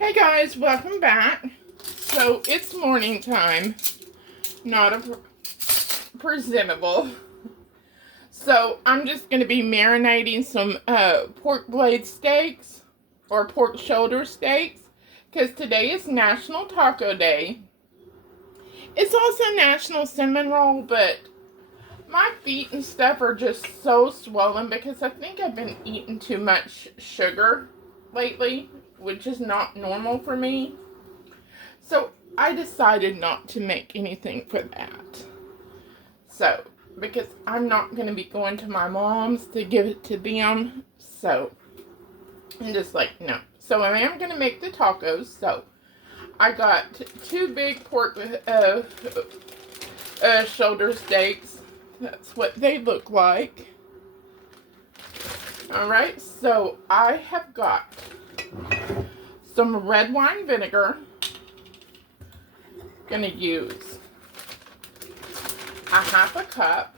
Hey guys, welcome back. So it's morning time, not presentable. So I'm just going to be marinating some pork blade steaks or pork shoulder steaks because today is National Taco Day. It's also National Cinnamon Roll, but my feet and stuff are just so swollen because I think I've been eating too much sugar lately, which is not normal for me. So I decided not to make anything for that. So, because I'm not going to be going to my mom's to give it to them. So, I'm just like, no. So I am going to make the tacos. So, I got two big pork shoulder steaks. That's what they look like. Alright, so I have got some red wine vinegar. Gonna use a half a cup.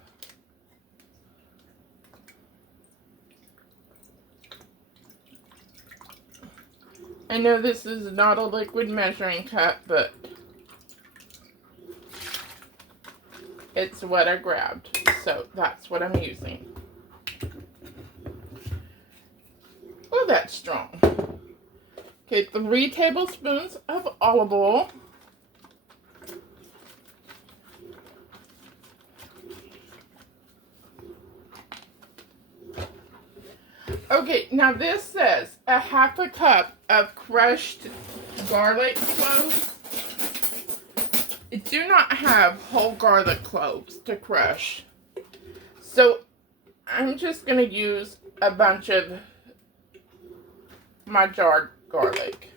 I know this is not a liquid measuring cup, but it's what I grabbed, so that's what I'm using. Oh, that's strong. Okay, 3 tablespoons of olive oil. Okay, now this says a half a cup of crushed garlic cloves. I do not have whole garlic cloves to crush. So I'm just going to use a bunch of my jarred garlic.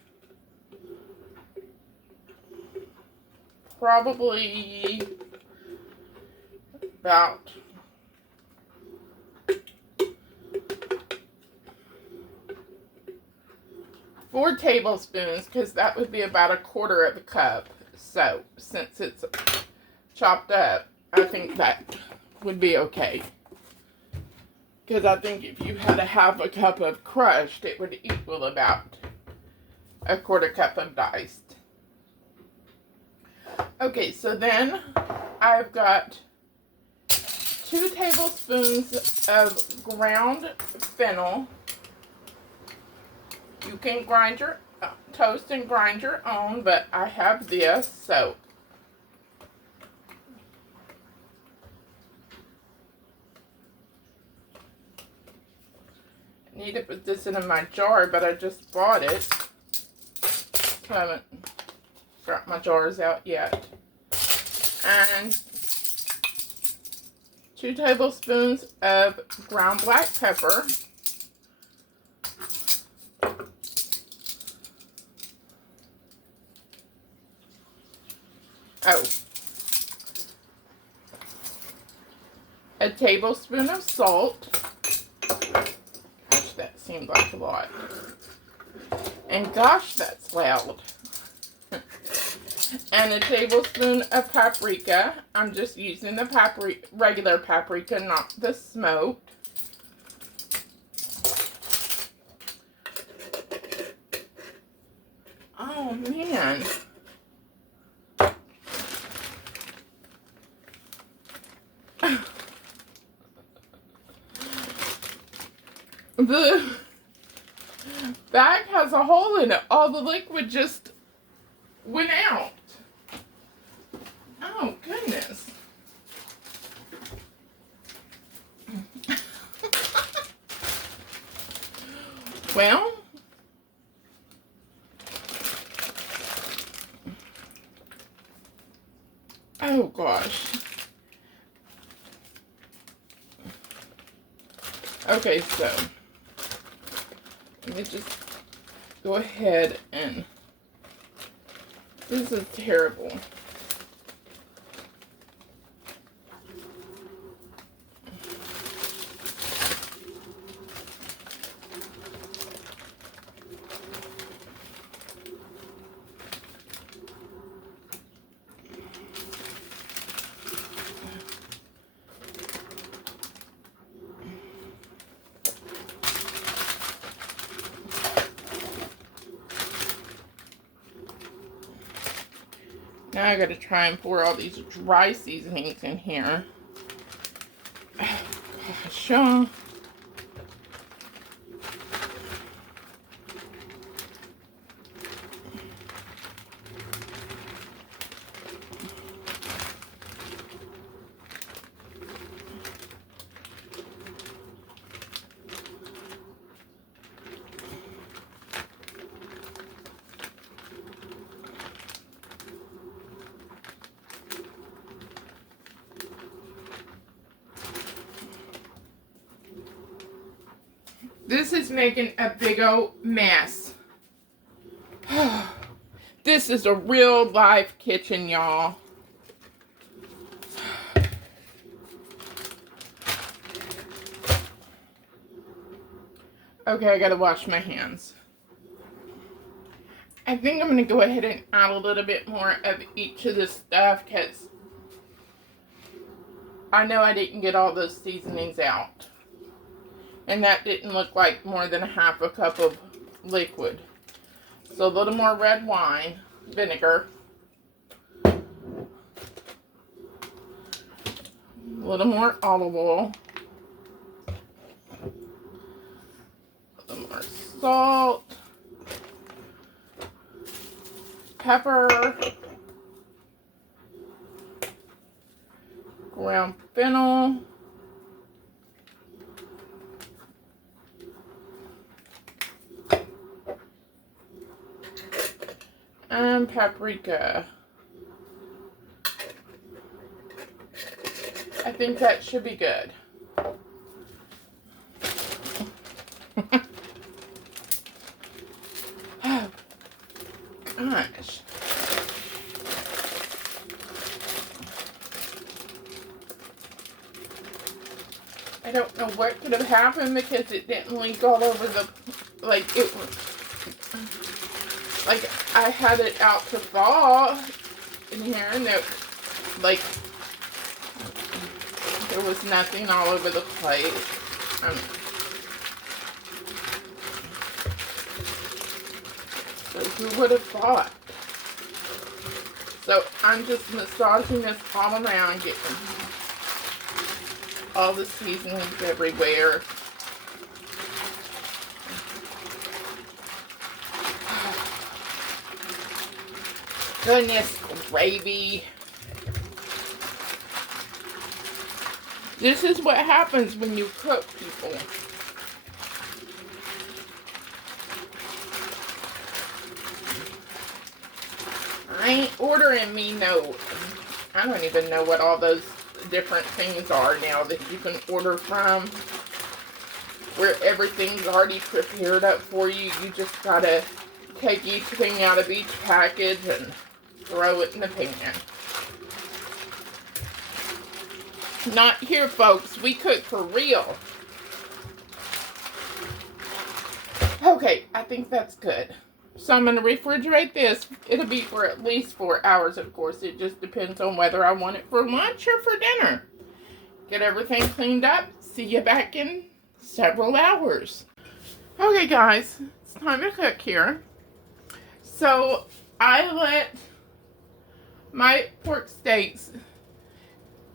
Probably about 4 tablespoons, because that would be about a quarter of a cup. So, since it's chopped up, I think that would be okay. Because I think if you had a half a cup of crushed, it would equal about a quarter cup of diced. Okay, so then I've got 2 tablespoons of ground fennel. You can grind your toast and grind your own, but I have this, so I need to put this in my jar, but I just bought it, so I haven't got my jars out yet. And 2 tablespoons of ground black pepper. Oh, a tablespoon of salt. Gosh, that seemed like a lot. And gosh, that's loud. And a tablespoon of paprika. I'm just using the regular paprika, not the smoked. Oh, man. The bag has a hole in it. All the liquid just went out. Oh, goodness. Well, oh gosh. Okay, so let me just go ahead and, this is terrible. Now I gotta try and pour all these dry seasonings in here. Oh, gosh, this is making a big old mess. This is a real life kitchen, y'all. Okay, I gotta wash my hands. I think I'm gonna go ahead and add a little bit more of each of this stuff because I know I didn't get all those seasonings out. And that didn't look like more than a half a cup of liquid. So a little more red wine, vinegar. A little more olive oil. A little more salt. Pepper. Ground fennel. And paprika. I think that should be good. Oh, gosh. I don't know what could have happened because it didn't leak all over the, like I had it out to thaw in here and there, like, there was nothing all over the place. So who would have thought? So I'm just massaging this all around, getting all the seasonings everywhere. Goodness gravy. This is what happens when you cook, people. I ain't ordering me no, I don't even know what all those different things are now that you can order from, where everything's already prepared up for you. You just gotta take each thing out of each package and throw it in the pan. Not here, folks. We cook for real. Okay, I think that's good. So I'm going to refrigerate this. It'll be for at least 4 hours, of course. It just depends on whether I want it for lunch or for dinner. Get everything cleaned up. See you back in several hours. Okay, guys. It's time to cook here. So I let my pork steaks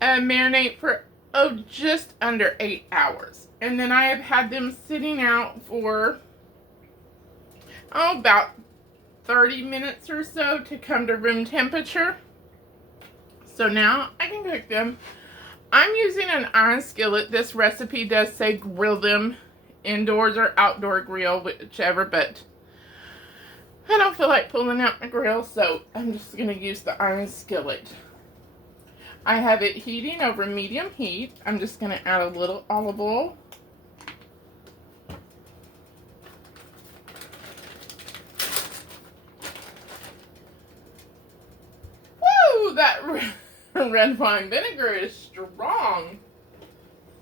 marinate for just under 8 hours. And then I have had them sitting out for about 30 minutes or so to come to room temperature. So now I can cook them. I'm using an iron skillet. This recipe does say grill them indoors or outdoor grill, whichever, but I don't feel like pulling out my grill, so I'm just going to use the iron skillet. I have it heating over medium heat. I'm just going to add a little olive oil. Woo! That red wine vinegar is strong.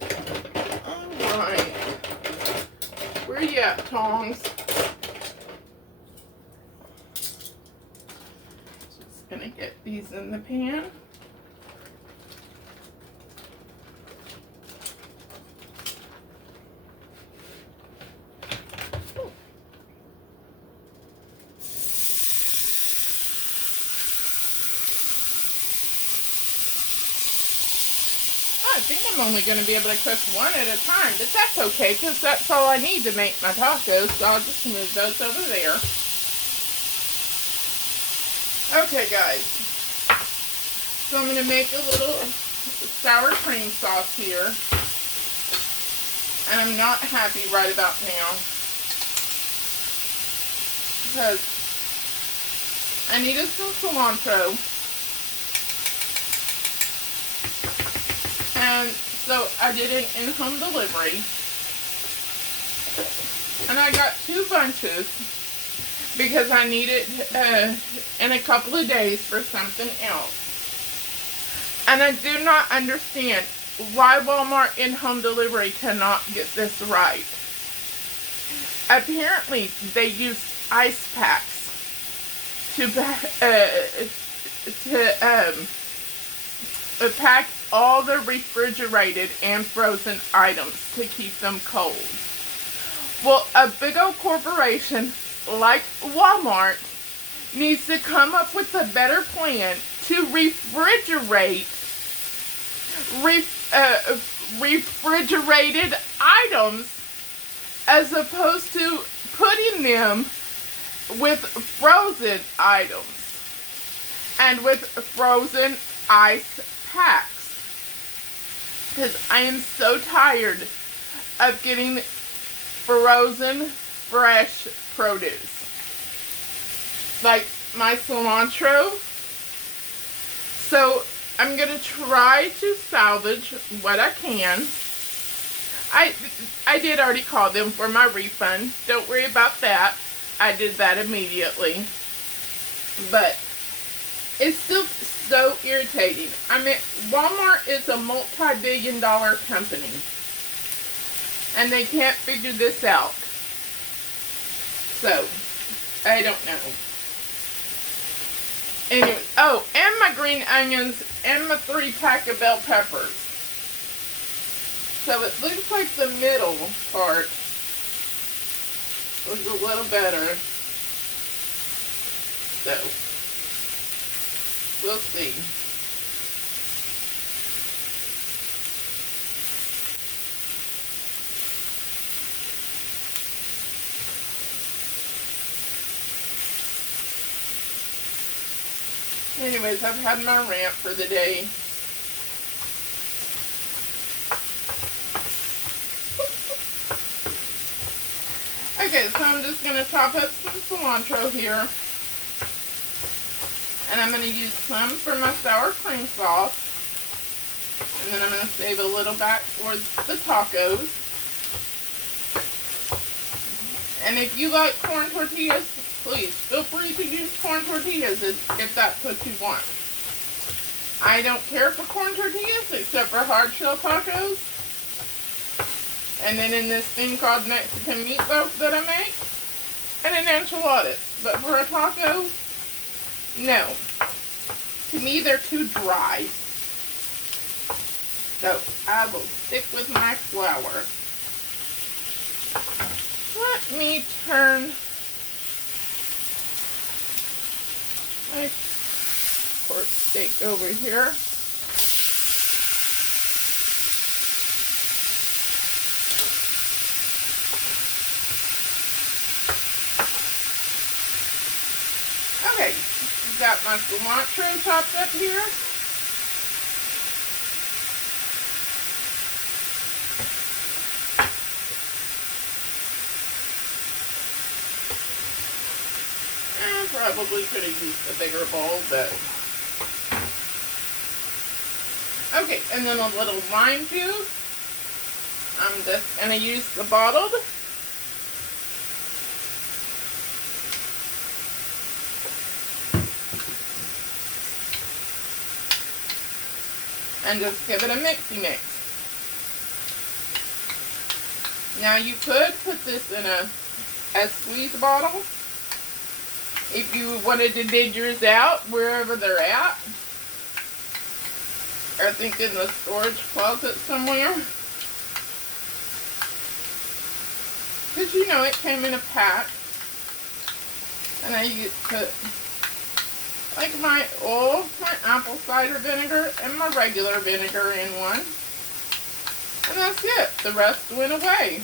Alright. Where you at, tongs? Just going to get these in the pan. I think I'm only going to be able to cook one at a time, but that's okay, because that's all I need to make my tacos, so I'll just move those over there. Okay, guys, so I'm going to make a little sour cream sauce here, and I'm not happy right about now, because I needed some cilantro, and so I did it in home delivery, and I got 2 bunches because I need it in a couple of days for something else. And I do not understand why Walmart in home delivery cannot get this right. Apparently, they use ice packs to pack all the refrigerated and frozen items to keep them cold. Well, a big old corporation like Walmart needs to come up with a better plan to refrigerate refrigerated items as opposed to putting them with frozen items and with frozen ice packs, because I am so tired of getting frozen fresh produce like my cilantro. So I'm going to try to salvage what I can. I did already call them for my refund. Don't worry about that. I did that immediately. But it's still so irritating. I mean, Walmart is a multi-billion-dollar company, and they can't figure this out. So, I don't know. Anyway, oh, and my green onions and my 3-pack of bell peppers. So it looks like the middle part was a little better. So, we'll see. Anyways, I've had my rant for the day. Okay, so I'm just going to chop up some cilantro here. And I'm going to use some for my sour cream sauce. And then I'm going to save a little back for the tacos. And if you like corn tortillas, please feel free to use corn tortillas if that's what you want. I don't care for corn tortillas except for hard shell tacos. And then in this thing called Mexican meatloaf that I make. And an enchiladas. But for a taco, no. To me, they're too dry. So I will stick with my flour. Let me turn my pork steak over here. Okay, got my cilantro chopped up here. Probably could have used a bigger bowl, but okay, and then a little lime juice. I'm just going to use the bottled. And just give it a mixy mix. Now you could put this in a squeeze bottle if you wanted to dig yours out wherever they're at. I think in the storage closet somewhere. Because you know it came in a pack. And I used to put like my oil, my apple cider vinegar, and my regular vinegar in one. And that's it. The rest went away.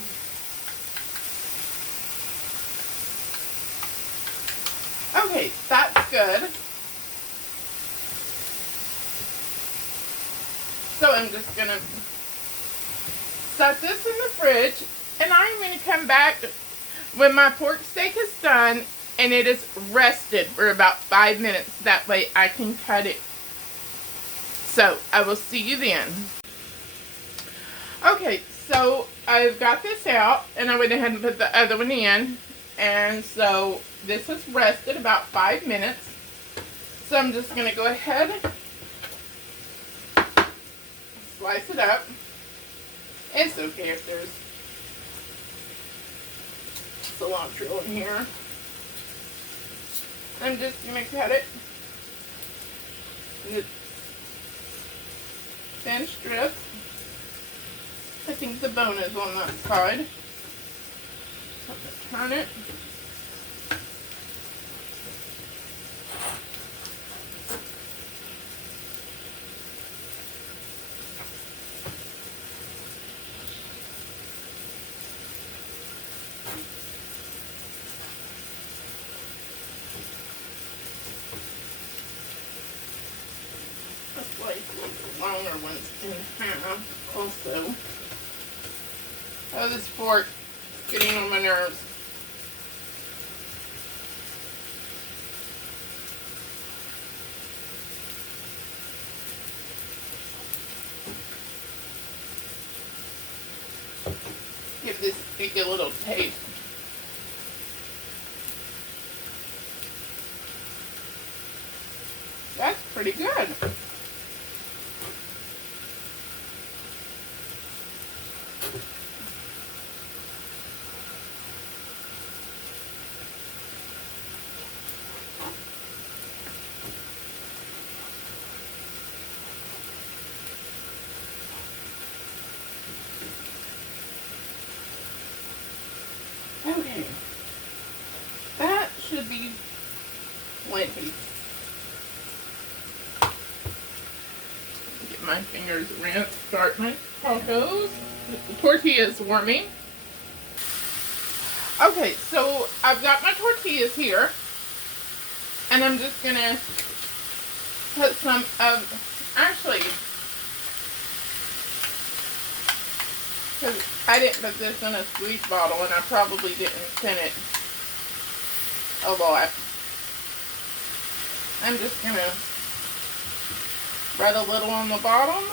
Okay, that's good. So I'm just going to set this in the fridge, and I'm going to come back when my pork steak is done and it is rested for about 5 minutes. That way I can cut it. So I will see you then. Okay, so I've got this out, and I went ahead and put the other one in. And so this has rested about 5 minutes. So I'm just going to go ahead, slice it up. It's okay if there's cilantro in here. I'm just going to cut it in thin strips. I think the bone is on that side. I'm going to turn it. Longer ones in half also. Oh, this fork is getting on my nerves. Give this steak a little taste. That's pretty good. Okay, that should be plenty. Get my fingers rinsed, start my tacos. The tortillas warming. Okay, so I've got my tortillas here, and I'm just gonna put some of, actually, because I didn't put this in a squeeze bottle, and I probably didn't thin it a lot. I'm just going to spread a little on the bottom.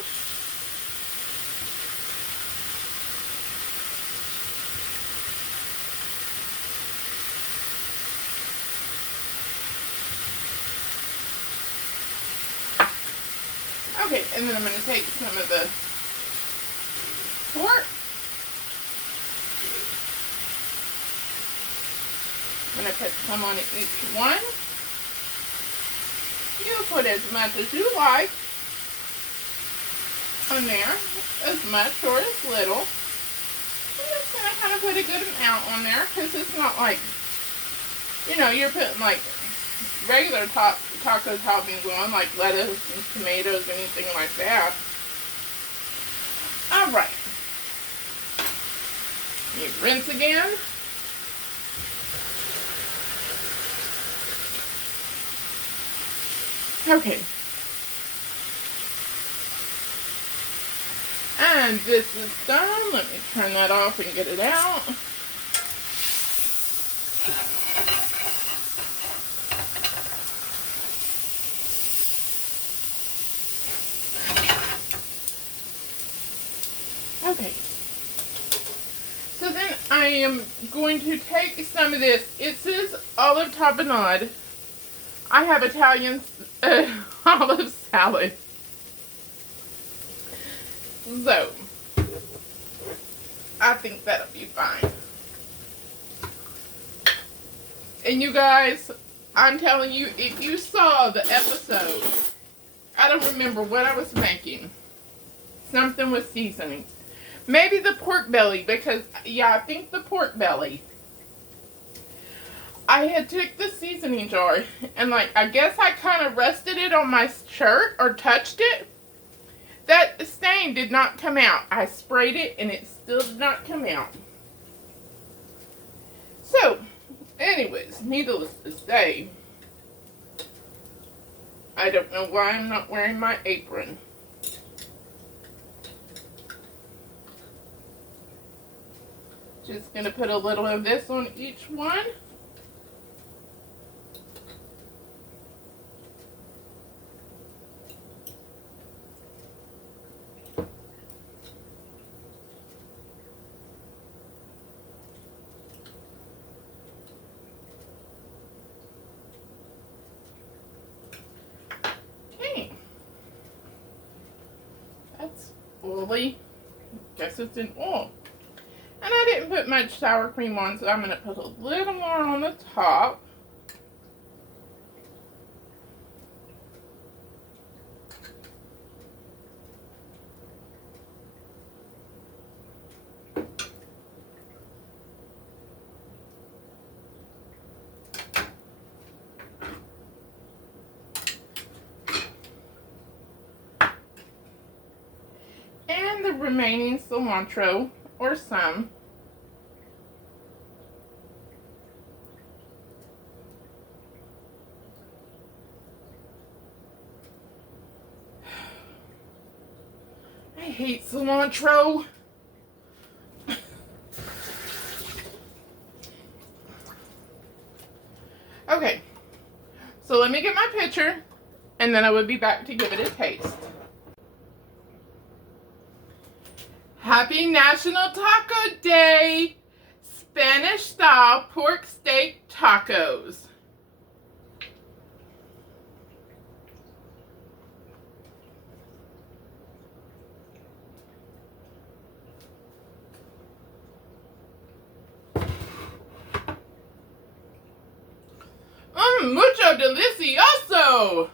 Okay, and then I'm going to take some of the pork. I'm going to put some on each one. You put as much as you like on there, as much or as little. I'm just going to kind of put a good amount on there, because it's not like, you know, you're putting like regular taco toppings on, like lettuce and tomatoes, anything like that. Alright. You rinse again. Okay. And this is done. Let me turn that off and get it out. Okay. So then I am going to take some of this. It says olive tapenade. I have Italian olive salad. So, I think that'll be fine. And you guys, I'm telling you, if you saw the episode, I don't remember what I was making. Something with seasonings. Maybe the pork belly, because, yeah, I think the pork belly. I had took the seasoning jar, and like, I guess I kind of rested it on my shirt, or touched it. That stain did not come out. I sprayed it and it still did not come out. So, anyways, needless to say, I don't know why I'm not wearing my apron. Just going to put a little of this on each one. Okay. That's oily. Guess it's in oil. And I didn't put much sour cream on, so I'm going to put a little more on the top. And the remaining cilantro, or some. I hate cilantro. Okay, so let me get my pitcher, and then I will be back to give it a taste. Happy National Taco Day! Spanish style pork steak tacos. Mucho delicioso!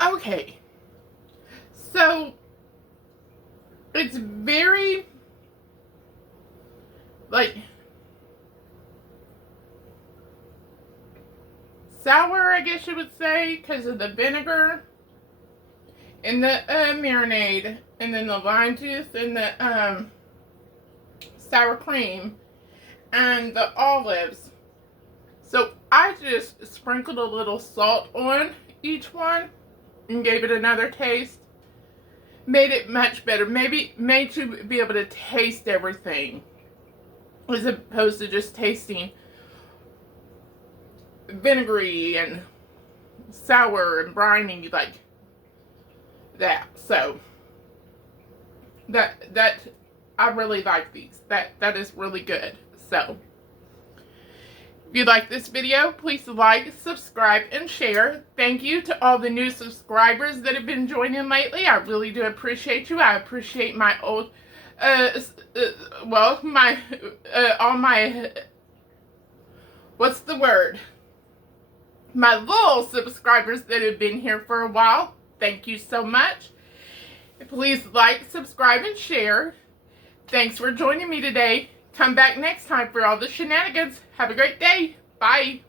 Okay, so it's very, like, sour, I guess you would say, because of the vinegar and the marinade, and then the lime juice and the sour cream and the olives. So I just sprinkled a little salt on each one and gave it another taste. Made it much better. Made you be able to taste everything, as opposed to just tasting vinegary and sour and briny like that. So that I really like these. That is really good. So if you like this video, please like, subscribe, and share. Thank you to all the new subscribers that have been joining lately. I really do appreciate you. I appreciate my old, all my, what's the word? My loyal subscribers that have been here for a while. Thank you so much. Please like, subscribe, and share. Thanks for joining me today. Come back next time for all the shenanigans. Have a great day. Bye.